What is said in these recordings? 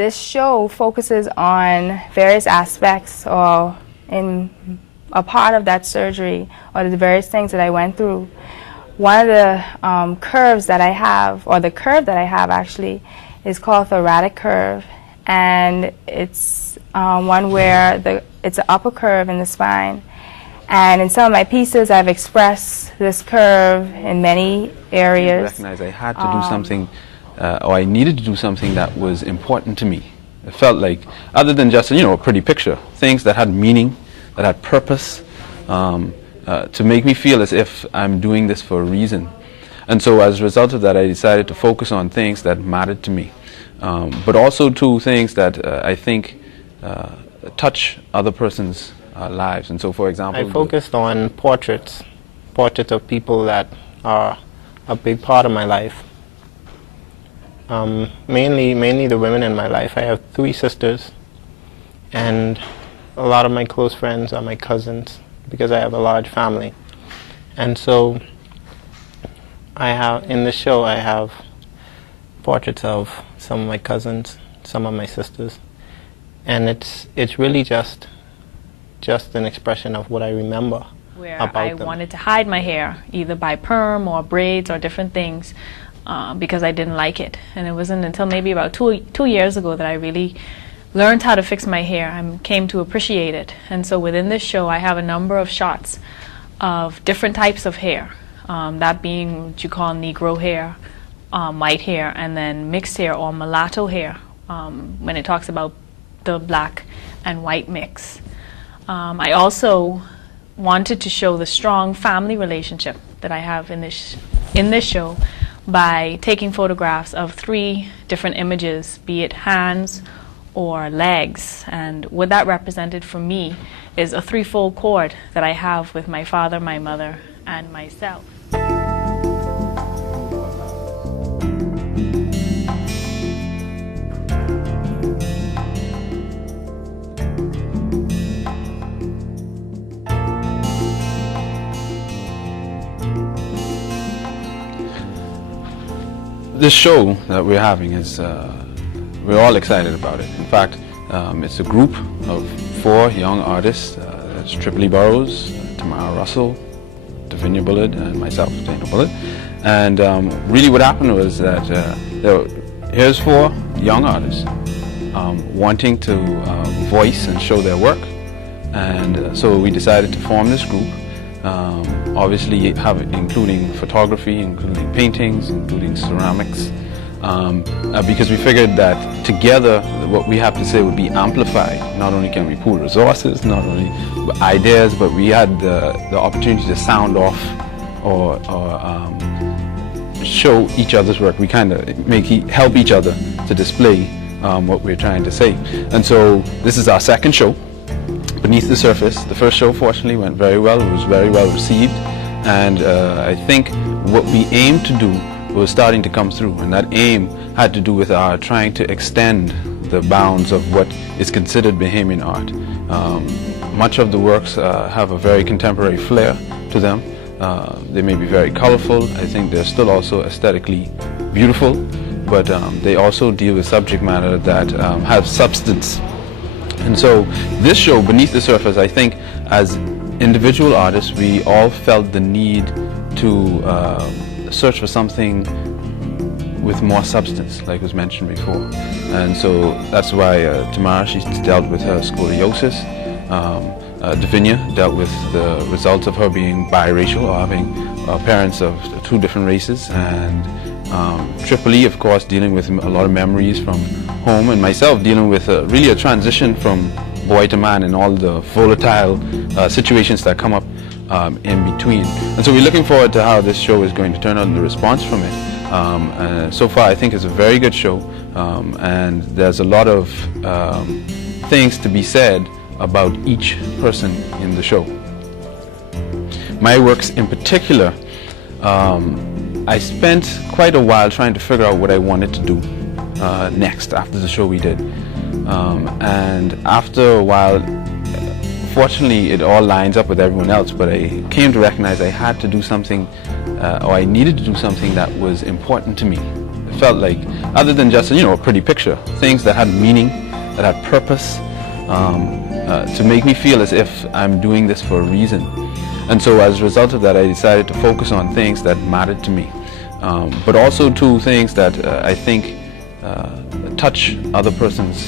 this show focuses on various aspects or in a part of that surgery or the various things that I went through. One of the curves that I have, or the curve that I have actually, is called thoracic curve, and it's one where it's an upper curve in the spine. And in some of my pieces, I've expressed this curve in many areas. I recognized I had to do something, or I needed to do something that was important to me. It felt like, other than just, a pretty picture, things that had meaning, that had purpose, to make me feel as if I'm doing this for a reason. And so as a result of that, I decided to focus on things that mattered to me, but also to things that I think touch other persons' lives. And so, for example, I focused on portraits of people that are a big part of my life. Mainly the women in my life. I have 3 sisters, and a lot of my close friends are my cousins because I have a large family. And so in the show I have portraits of some of my cousins, some of my sisters, and it's really just an expression of what I remember where about I them. wanted to hide my hair, either by perm or braids or different things, because I didn't like it. And it wasn't until maybe about two years ago that I really learned how to fix my hair and came to appreciate it. And so within this show I have a number of shots of different types of hair, that being what you call Negro hair, white hair, and then mixed hair or mulatto hair, when it talks about the black and white mix. I also wanted to show the strong family relationship that I have in this show by taking photographs of 3 different images, be it hands or legs. And what that represented for me is a 3-fold cord that I have with my father, my mother, and myself. This show that we're having is, we're all excited about it. In fact, it's a group of 4 young artists. It's Tripoli Burrows, Tamara Russell, Davinia Bullard, and myself, Dana Bullard. And really what happened was that here's 4 young artists wanting to voice and show their work. And so we decided to form this group. Obviously including photography, including paintings, including ceramics, because we figured that together what we have to say would be amplified. Not only can we pool resources, not only ideas, but we had the opportunity to sound off or show each other's work. We kind of help each other to display what we're trying to say. And so this is our second show, Beneath the Surface. The first show fortunately went very well. It was very well received, and I think what we aimed to do was starting to come through, and that aim had to do with our trying to extend the bounds of what is considered Bahamian art. Much of the works have a very contemporary flair to them. They may be very colorful. I think they're still also aesthetically beautiful, but they also deal with subject matter that have substance. And so this show, Beneath the Surface, I think as individual artists we all felt the need to search for something with more substance, like was mentioned before. And so that's why Tamara, she's dealt with her scoliosis. Davinia dealt with the results of her being biracial, or having parents of 2 different races. And Tripoli, of course, dealing with a lot of memories from home, and myself dealing with really a transition from boy to man and all the volatile situations that come up in between. And so we're looking forward to how this show is going to turn out and the response from it. So far I think it's a very good show, and there's a lot of things to be said about each person in the show. My works in particular, I spent quite a while trying to figure out what I wanted to do next after the show we did. And after a while, fortunately it all lines up with everyone else, but I came to recognize I had to do something, or I needed to do something that was important to me. It felt like, other than just a pretty picture, things that had meaning, that had purpose, to make me feel as if I'm doing this for a reason. And so as a result of that, I decided to focus on things that mattered to me, but also to things that I think touch other persons'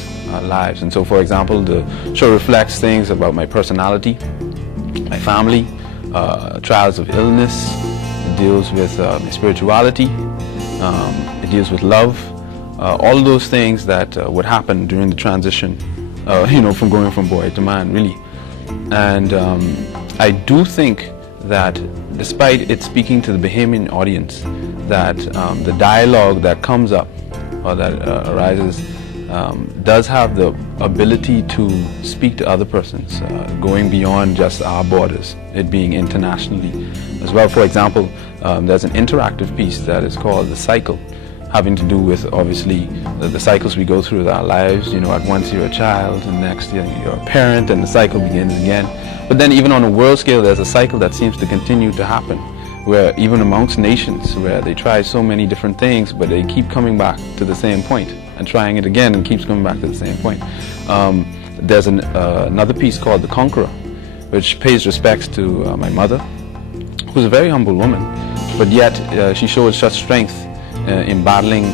lives. And so, for example, the show reflects things about my personality, my family, trials of illness. It deals with spirituality. It deals with love. All of those things that would happen during the transition, from going from boy to man, really. And I do think that despite it speaking to the Bahamian audience, that the dialogue that comes up or that arises does have the ability to speak to other persons, going beyond just our borders, it being internationally as well. For example, there's an interactive piece that is called The Cycle, having to do with, obviously, the cycles we go through with our lives. At once you're a child, and next you're a parent, and the cycle begins again. But then even on a world scale, there's a cycle that seems to continue to happen, where even amongst nations, where they try so many different things, but they keep coming back to the same point, and trying it again, and keeps coming back to the same point. There's another piece called The Conqueror, which pays respects to my mother, who's a very humble woman, but yet she showed such strength in battling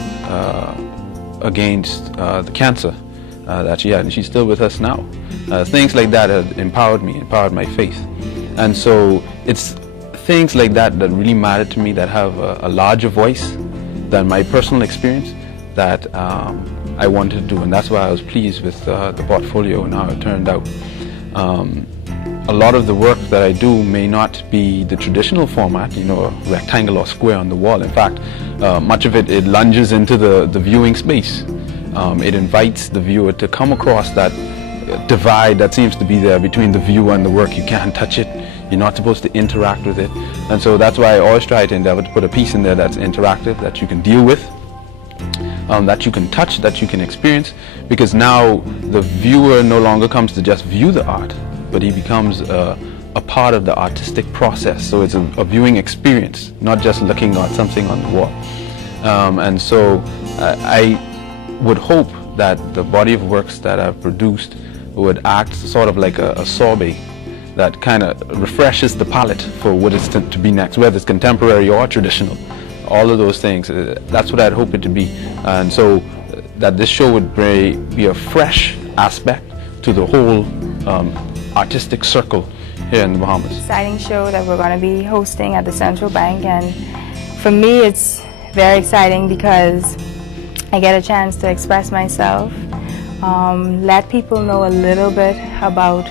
against the cancer that she had, and she's still with us now. Things like that have empowered me, empowered my faith. And so it's things like that that really matter to me, that have a larger voice than my personal experience, that I wanted to do, and that's why I was pleased with the portfolio and how it turned out. A lot of the work that I do may not be the traditional format, a rectangle or square on the wall. In fact, much of it lunges into the viewing space. It invites the viewer to come across that divide that seems to be there between the viewer and the work. You can't touch it. You're not supposed to interact with it. And so that's why I always try to endeavor to put a piece in there that's interactive, that you can deal with, that you can touch, that you can experience, because now the viewer no longer comes to just view the art, but he becomes a part of the artistic process. So it's a viewing experience, not just looking at something on the wall. And so I would hope that the body of works that I've produced would act sort of like a sorbet that kind of refreshes the palate for what is to be next, whether it's contemporary or traditional. All of those things, that's what I'd hope it to be. And so that this show would be a fresh aspect to the whole artistic circle here in the Bahamas. Exciting show that we're going to be hosting at the Central Bank, and for me it's very exciting because I get a chance to express myself, let people know a little bit about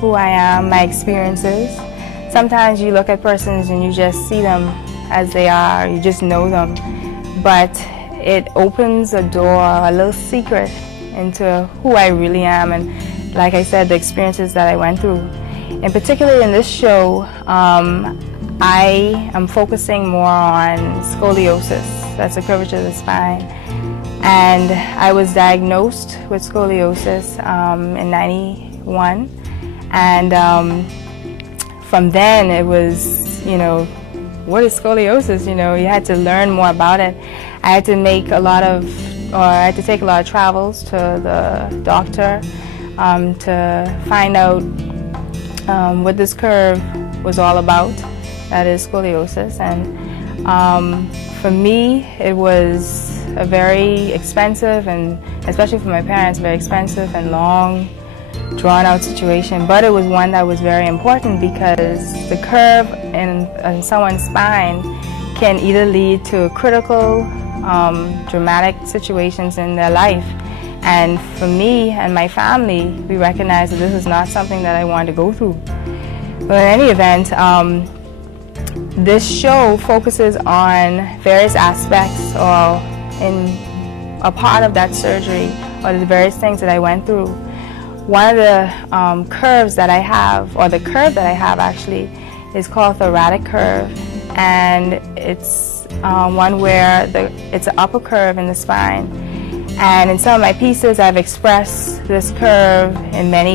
who I am, my experiences. Sometimes you look at persons and you just see them as they are, you just know them, but it opens a door, a little secret into who I really am, and like I said, the experiences that I went through. In particular in this show, I am focusing more on scoliosis. That's a curvature of the spine. And I was diagnosed with scoliosis in '91. And from then it was, what is scoliosis? You had to learn more about it. I had to take a lot of travels to the doctor to find out what this curve was all about, that is scoliosis. And for me, it was a very expensive, and especially for my parents, very expensive and long, drawn-out situation. But it was one that was very important because the curve in someone's spine can either lead to critical, dramatic situations in their life. And for me and my family, we recognized that this was not something that I wanted to go through. But in any event, this show focuses on various aspects or in a part of that surgery or the various things that I went through. One of the curves that I have, or the curve that I have actually, is called thoracic curve, and it's one where it's an upper curve in the spine. And in some of my pieces, I've expressed this curve in many